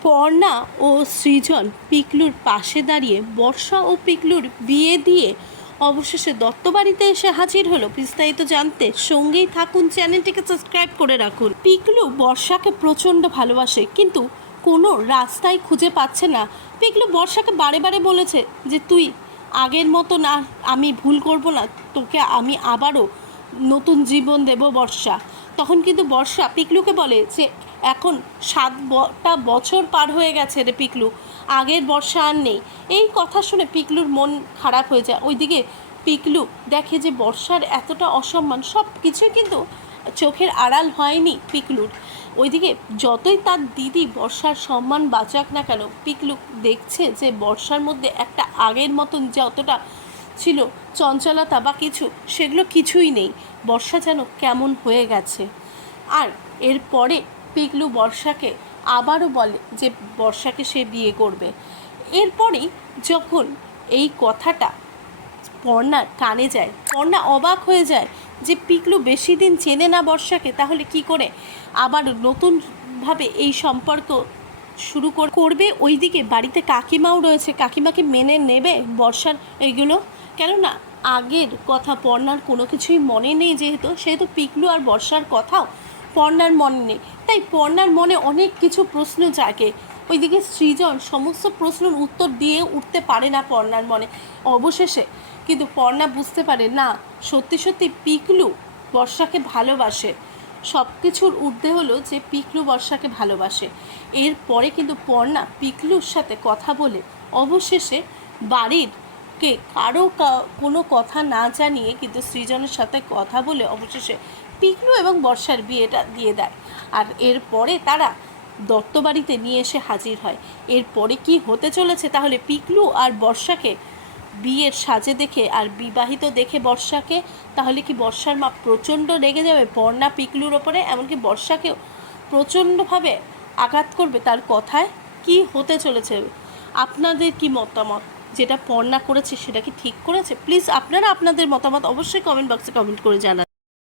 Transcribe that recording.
পর্ণা ও সৃজন পিকলুর পাশে দাঁড়িয়ে বর্ষা ও পিকলুর বিয়ে দিয়ে অবশেষে দত্তবাড়িতে এসে হাজির হলো। বিস্তারিত জানতে সঙ্গেই থাকুন, চ্যানেলটিকে সাবস্ক্রাইব করে রাখুন। পিকলু বর্ষাকে প্রচণ্ড ভালোবাসে, কিন্তু কোনো রাস্তায় খুঁজে পাচ্ছে না। পিকলু বর্ষাকে বারে বারে বলেছে যে তুই আগের মতো না, আমি ভুল করব না, তোকে আমি আবারও নতুন জীবন দেব বর্ষা। তখন কিন্তু বর্ষা পিকলুকে বলে যে এখন 7টা বছর পার হয়ে গেছে রে পিকলু, আগের বর্ষা আর নেই। এই কথা শুনে পিকলুর মন খারাপ হয়ে যায়। ওইদিকে পিকলু দেখে যে বর্ষার এতটা অসম্মান, সব কিছুই কিন্তু চোখের আড়াল হয়নি পিকলুর। ওইদিকে যতই তার দিদি বর্ষার সম্মান বাঁচাক না কেন, পিকলু দেখছে যে বর্ষার মধ্যে একটা আগের মতন যতটা ছিল চঞ্চলতা বা কিছু, সেগুলো কিছুই নেই। বর্ষা যেন কেমন হয়ে গেছে। আর এরপরে পিকলু বর্ষাকে আবারও বলে যে বর্ষাকে সে বিয়ে করবে। এরপরেই যখন এই কথাটা পর্ণার কানে যায়, পর্ণা অবাক হয়ে যায় যে পিকলু বেশি দিন চেনে না বর্ষাকে, তাহলে কি করে আবার নতুনভাবে এই সম্পর্ক শুরু করবে। ওইদিকে বাড়িতে কাকিমাও রয়েছে, কাকিমাকে মেনে নেবে বর্ষার এইগুলো? কেননা আগের কথা পর্ণার কোনো কিছুই মনে নেই, সেহেতু পিকলু আর বর্ষার কথাও পর্ণার মনে নেই। তাই পর্ণার মনে অনেক কিছু প্রশ্ন জাগে। ওইদিকে সৃজন সমস্ত প্রশ্নের উত্তর দিয়ে উঠতে পারে না পর্ণার মনে। অবশেষে কিন্তু পর্ণা বুঝতে পারে না, সত্যি সত্যি পিকলু বর্ষাকে ভালোবাসে। সব কিছুর ঊর্ধ্বে হলো যে পিকলু বর্ষাকে ভালোবাসে। এরপরে কিন্তু পর্ণা পিকলুর সাথে কথা বলে অবশেষে বাড়ির কারো কোনো কথা না জানিয়ে কিন্তু সৃজনের সাথে কথা বলে অবশেষে পিকলু এবং বর্ষার বিয়েটা দিয়ে দেয়। আর এরপরে তারা দত্তবাড়িতে নিয়ে এসে হাজির হয়। এরপরে কি হতে চলেছে, তাহলে পিকলু আর বর্ষাকে বিয়ের সাজে দেখে আর বিবাহিত দেখে বর্ষাকে, তাহলে কি বর্ষার মা প্রচণ্ড রেগে যাবে পর্ণা পিকলুর ওপরে, এমনকি বর্ষাকেও প্রচণ্ডভাবে আঘাত করবে তার কথায়? কি হতে চলেছে? আপনাদের কি মতামত? যেটা পর্ণা করেছে সেটা কি ঠিক করেছে? প্লিজ আপনারা আপনাদের মতামত অবশ্যই কমেন্ট বক্সে কমেন্ট করে জানান।